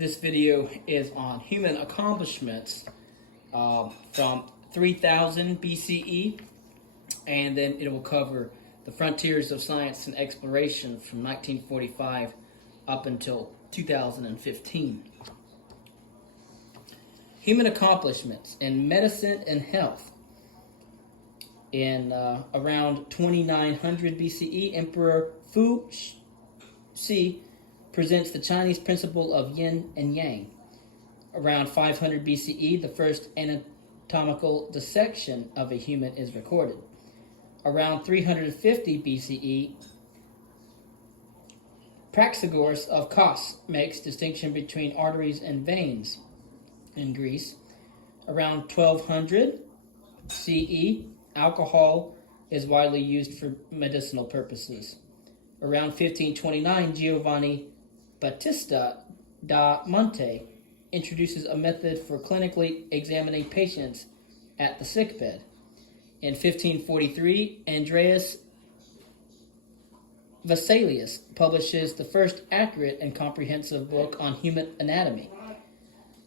This video is on human accomplishments from 3000 BCE, and then it will cover the frontiers of science and exploration from 1945 up until 2015. Human accomplishments in medicine and health. In around 2900 BCE, Emperor Fu Xi presents the Chinese principle of yin and yang. Around 500 BCE, the first anatomical dissection of a human is recorded. Around 350 BCE, Praxagoras of Kos makes distinction between arteries and veins in Greece. Around 1200 CE, alcohol is widely used for medicinal purposes. Around 1529, Giovanni Battista da Monte introduces a method for clinically examining patients at the sickbed. In 1543, Andreas Vesalius publishes the first accurate and comprehensive book on human anatomy.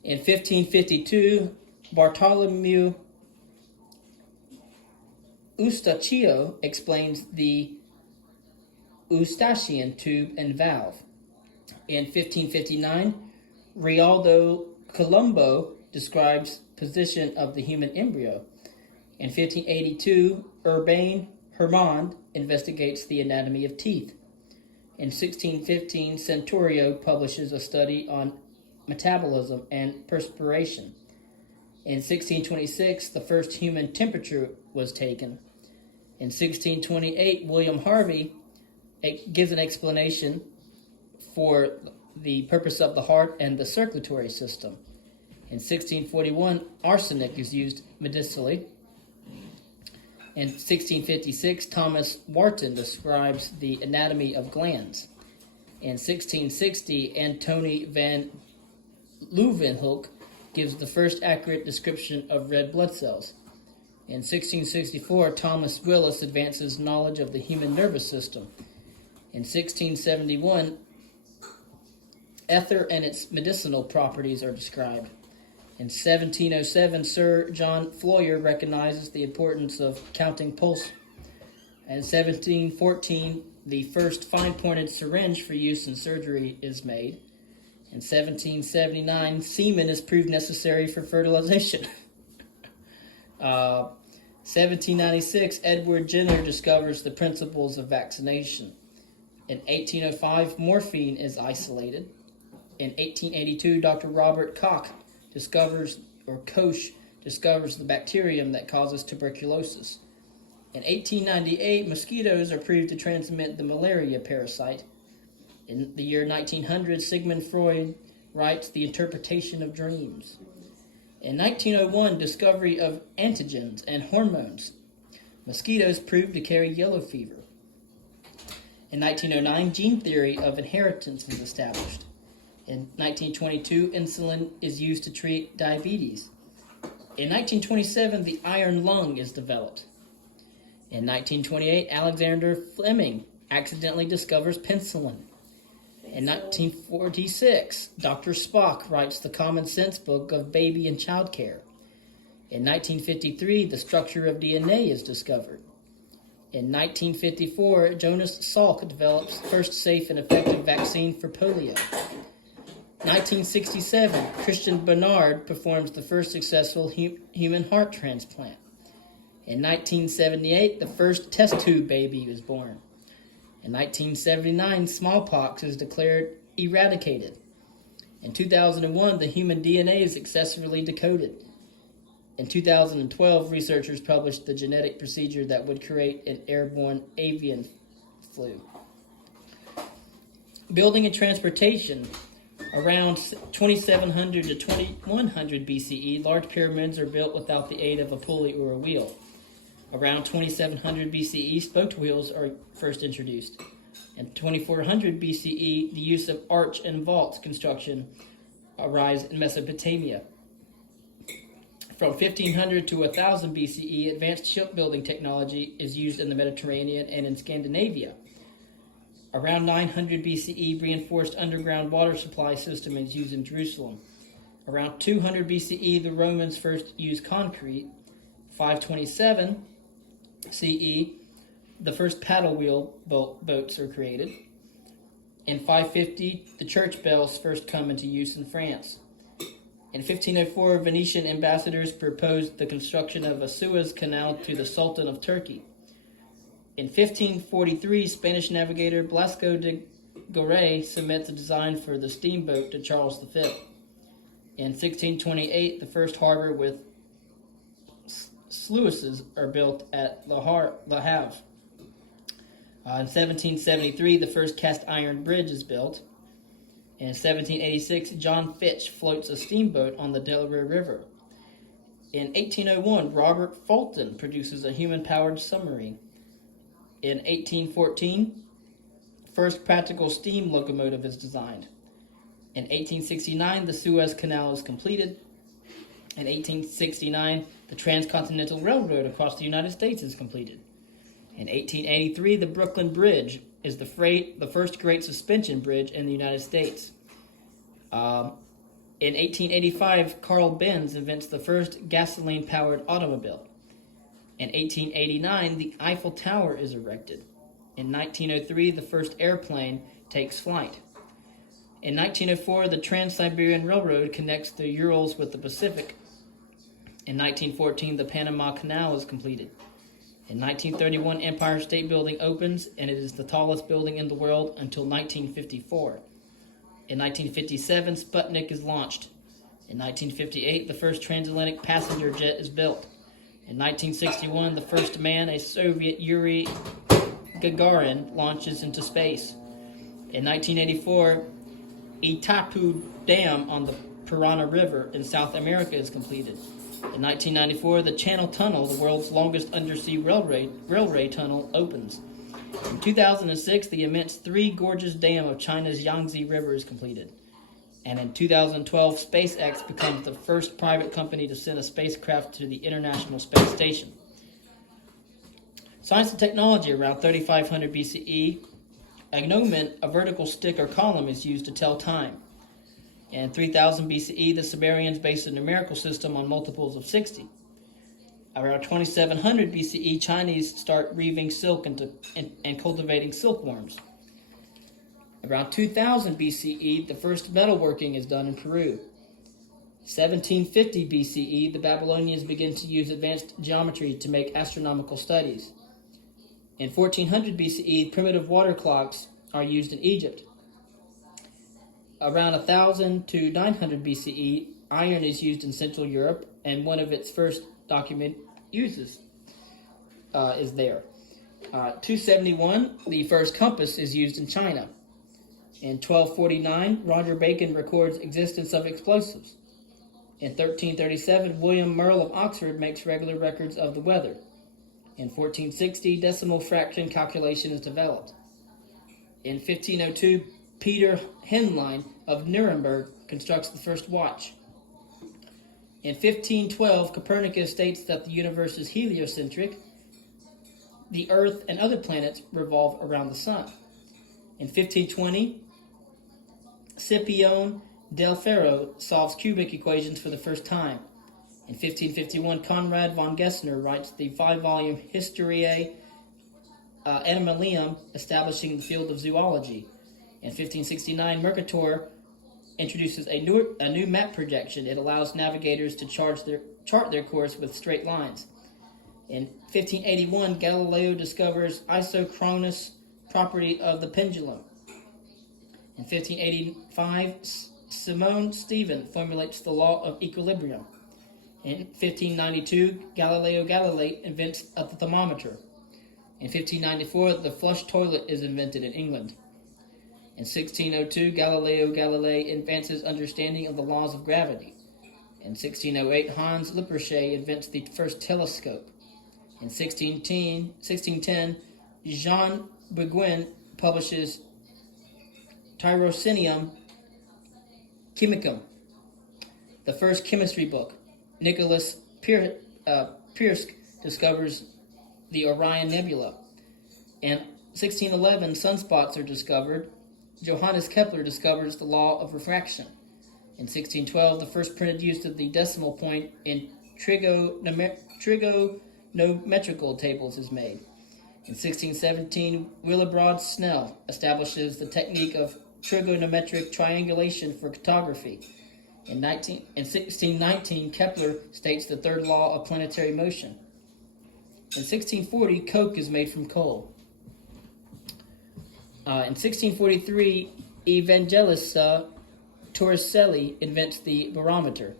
In 1552, Bartolomeo Eustachio explains the Eustachian tube and valve. In 1559, Realdo Colombo describes position of the human embryo. In 1582, Urbain Hermond investigates the anatomy of teeth. In 1615, Centurio publishes a study on metabolism and perspiration. In 1626, the first human temperature was taken. In 1628, William Harvey gives an explanation for the purpose of the heart and the circulatory system. In 1641, arsenic is used medicinally. In 1656, Thomas Wharton describes the anatomy of glands. In 1660, Antony van Leeuwenhoek gives the first accurate description of red blood cells. In 1664, Thomas Willis advances knowledge of the human nervous system. In 1671, ether and its medicinal properties are described. In 1707, Sir John Floyer recognizes the importance of counting pulse. In 1714, the first fine-pointed syringe for use in surgery is made. In 1779, semen is proved necessary for fertilization. 1796, Edward Jenner discovers the principles of vaccination. In 1805, morphine is isolated. In 1882, Dr. Robert Koch discovers the bacterium that causes tuberculosis. In 1898, mosquitoes are proved to transmit the malaria parasite. In the year 1900, Sigmund Freud writes The Interpretation of Dreams. In 1901, discovery of antigens and hormones. Mosquitoes proved to carry yellow fever. In 1909, gene theory of inheritance is established. In 1922, insulin is used to treat diabetes. In 1927, the iron lung is developed. In 1928, Alexander Fleming accidentally discovers penicillin. In 1946, Dr. Spock writes the Common Sense book of baby and child care. In 1953, the structure of DNA is discovered. In 1954, Jonas Salk develops first safe and effective vaccine for polio. 1967, Christian Barnard performs the first successful human heart transplant. In 1978, the first test tube baby was born. In 1979, smallpox is declared eradicated. In 2001, the human DNA is successfully decoded. In 2012, researchers published the genetic procedure that would create an airborne avian flu. Building and transportation. Around 2700 to 2100 BCE, large pyramids are built without the aid of a pulley or a wheel. Around 2700 BCE, spoked wheels are first introduced. In 2400 BCE, the use of arch and vault construction arise in Mesopotamia. From 1500 to 1000 BCE, advanced shipbuilding technology is used in the Mediterranean and in Scandinavia. Around 900 BCE, reinforced underground water supply system is used in Jerusalem. Around 200 BCE, the Romans first used concrete. 527 CE, the first paddle wheel boats are created. In 550, the church bells first come into use in France. In 1504, Venetian ambassadors proposed the construction of a Suez Canal to the Sultan of Turkey. In 1543, Spanish navigator Blasco de Garay submits a design for the steamboat to Charles V. In 1628, the first harbor with sluices are built at Le Havre. In 1773, the first cast iron bridge is built. In 1786, John Fitch floats a steamboat on the Delaware River. In 1801, Robert Fulton produces a human-powered submarine. In 1814, first practical steam locomotive is designed. In 1869, the Suez Canal is completed. In 1869, the Transcontinental Railroad across the United States is completed. In 1883, the Brooklyn Bridge is the first great suspension bridge in the United States. In 1885, Carl Benz invents the first gasoline-powered automobile. In 1889, the Eiffel Tower is erected. In 1903, the first airplane takes flight. In 1904, the Trans-Siberian Railroad connects the Urals with the Pacific. In 1914, the Panama Canal is completed. In 1931, Empire State Building opens, and it is the tallest building in the world until 1954. In 1957, Sputnik is launched. In 1958, the first transatlantic passenger jet is built. In 1961, the first man, a Soviet Yuri Gagarin, launches into space. In 1984, Itaipu Dam on the Parana River in South America is completed. In 1994, the Channel Tunnel, the world's longest undersea railway tunnel, opens. In 2006, the immense Three Gorges Dam of China's Yangtze River is completed. And in 2012, SpaceX becomes the first private company to send a spacecraft to the International Space Station. Science and technology. Around 3500 BCE, a gnomon, a vertical stick or column, is used to tell time. In 3000 BCE, the Sumerians based a numerical system on multiples of 60. Around 2700 BCE, Chinese start weaving silk and cultivating silkworms. Around 2000 BCE, the first metalworking is done in Peru. 1750 BCE, the Babylonians begin to use advanced geometry to make astronomical studies. In 1400 BCE, primitive water clocks are used in Egypt. Around 1000 to 900 BCE, iron is used in Central Europe, and one of its first document uses is there. 271, the first compass is used in China. In 1249, Roger Bacon records existence of explosives. In 1337, William Merle of Oxford makes regular records of the weather. In 1460, decimal fraction calculation is developed. In 1502, Peter Henlein of Nuremberg constructs the first watch. In 1512, Copernicus states that the universe is heliocentric. The Earth and other planets revolve around the sun. In 1520, Scipione del Ferro solves cubic equations for the first time. In 1551, Conrad von Gessner writes the 5-volume Historiae Animalium, establishing the field of zoology. In 1569, Mercator introduces a new map projection. It allows navigators to chart their course with straight lines. In 1581, Galileo discovers isochronous property of the pendulum. In 1585, Simon Stevin formulates the law of equilibrium. In 1592, Galileo Galilei invents a thermometer. In 1594, the flush toilet is invented in England. In 1602, Galileo Galilei advances understanding of the laws of gravity. In 1608, Hans Lippershey invents the first telescope. In 1610, Jean Beguin publishes Tyrocinium Chemicum, the first chemistry book. Nicholas Pierce discovers the Orion Nebula. And 1611, sunspots are discovered. Johannes Kepler discovers the law of refraction. In 1612, the first printed use of the decimal point in trigonometrical tables is made. In 1617, Willebrord Snell establishes the technique of trigonometric triangulation for cartography. In 1619, Kepler states the third law of planetary motion. In 1640, coke is made from coal. In 1643, Evangelista Torricelli invents the barometer.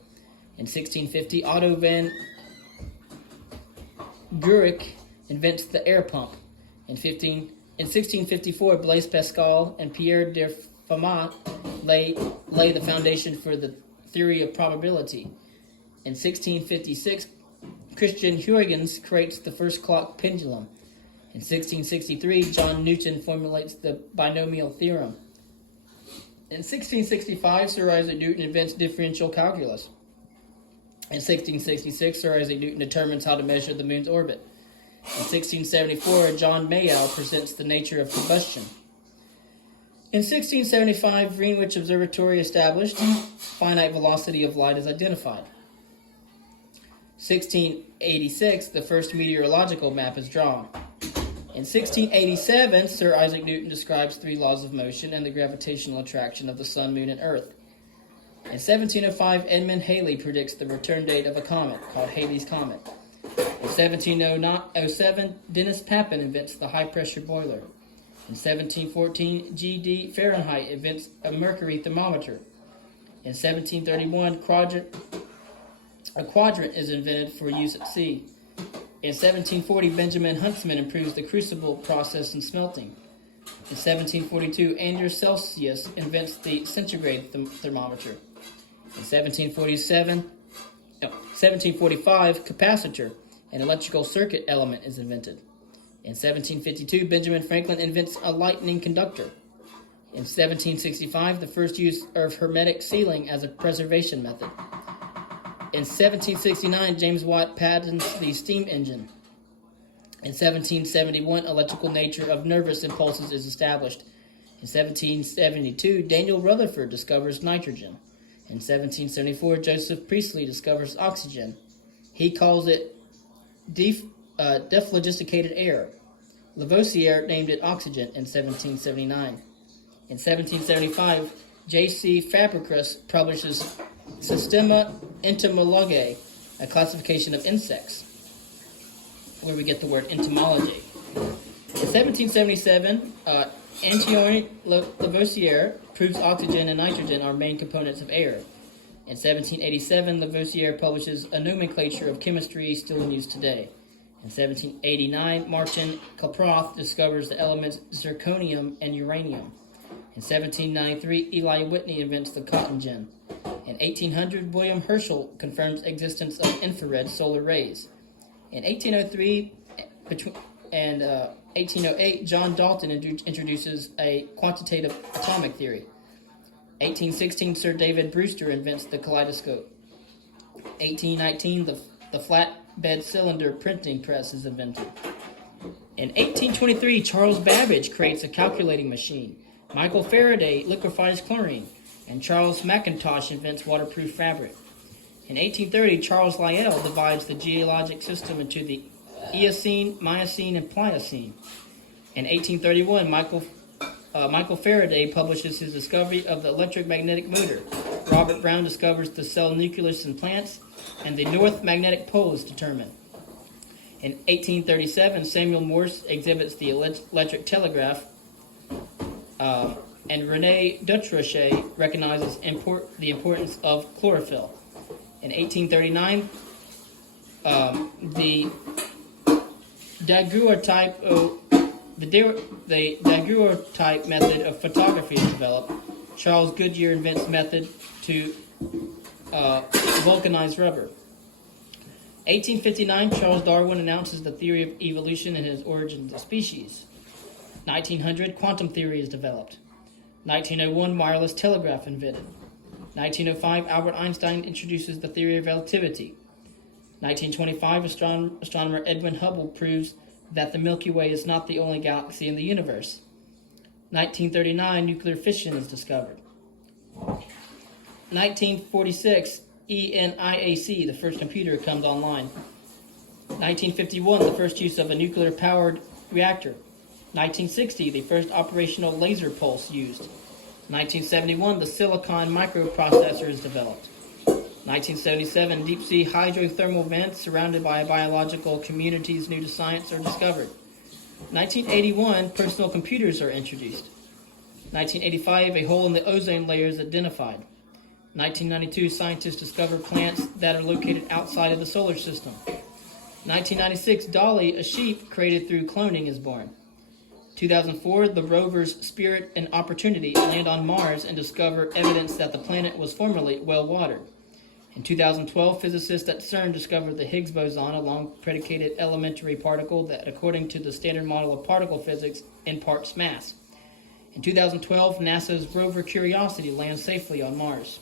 In 1650, Otto van Guericke invents the air pump. In 1654, Blaise Pascal and Pierre de Fermat lay the foundation for the theory of probability. In 1656, Christian Huygens creates the first clock pendulum. In 1663, John Newton formulates the binomial theorem. In 1665, Sir Isaac Newton invents differential calculus. In 1666, Sir Isaac Newton determines how to measure the moon's orbit. In 1674, John Mayall presents the nature of combustion. In 1675, Greenwich Observatory established. Finite velocity of light is identified. 1686, the first meteorological map is drawn. In 1687, Sir Isaac Newton describes three laws of motion and the gravitational attraction of the sun, moon, and earth. In 1705, Edmund Halley predicts the return date of a comet called Halley's Comet. In 1707, Dennis Papin invents the high-pressure boiler. In 1714, G.D. Fahrenheit invents a mercury thermometer. In 1731, a quadrant is invented for use at sea. In 1740, Benjamin Huntsman improves the crucible process in smelting. In 1742, Anders Celsius invents the centigrade thermometer. In 1745, capacitor, an electrical circuit element, is invented. In 1752, Benjamin Franklin invents a lightning conductor. In 1765, the first use of hermetic sealing as a preservation method. In 1769, James Watt patents the steam engine. In 1771, electrical nature of nervous impulses is established. In 1772, Daniel Rutherford discovers nitrogen. In 1774, Joseph Priestley discovers oxygen. He calls it dephlogisticated air. Lavoisier named it oxygen in 1779. In 1775, J.C. Fabricius publishes Systema Entomologiae, a classification of insects, where we get the word entomology. In 1777, Antoine Lavoisier proves oxygen and nitrogen are main components of air. In 1787, Lavoisier publishes a nomenclature of chemistry still in use today. In 1789, Martin Klaproth discovers the elements zirconium and uranium. In 1793, Eli Whitney invents the cotton gin. In 1800, William Herschel confirms existence of infrared solar rays. In 1803 and 1808, John Dalton introduces a quantitative atomic theory. 1816, Sir David Brewster invents the kaleidoscope. 1819, the flatbed cylinder printing press is invented. In 1823, Charles Babbage creates a calculating machine. Michael Faraday liquefies chlorine, and Charles McIntosh invents waterproof fabric. In 1830, Charles Lyell divides the geologic system into the Eocene, Miocene, and Pliocene. In 1831, Michael Faraday publishes his discovery of the electromagnetic motor. Robert Brown discovers the cell nucleus in plants, and the north magnetic pole is determined. In 1837, Samuel Morse exhibits the electric telegraph, and René Dutrochet recognizes the importance of chlorophyll. In 1839, the daguerreotype method of photography is developed. Charles Goodyear invents method to vulcanize rubber. 1859, Charles Darwin announces the theory of evolution and his origins of species. 1900, quantum theory is developed. 1901, wireless telegraph invented. 1905, Albert Einstein introduces the theory of relativity. 1925, astronomer Edwin Hubble proves that the Milky Way is not the only galaxy in the universe. 1939, nuclear fission is discovered. 1946, ENIAC, the first computer, comes online. 1951, the first use of a nuclear-powered reactor. 1960, the first operational laser pulse used. 1971, the silicon microprocessor is developed. 1977, deep-sea hydrothermal vents surrounded by biological communities new to science are discovered. 1981, personal computers are introduced. 1985, a hole in the ozone layer is identified. 1992, scientists discover plants that are located outside of the solar system. 1996, Dolly, a sheep created through cloning, is born. 2004, the rovers Spirit and Opportunity land on Mars and discover evidence that the planet was formerly well-watered. In 2012, physicists at CERN discovered the Higgs boson, a long-predicated elementary particle that, according to the standard model of particle physics, imparts mass. In 2012, NASA's rover Curiosity lands safely on Mars.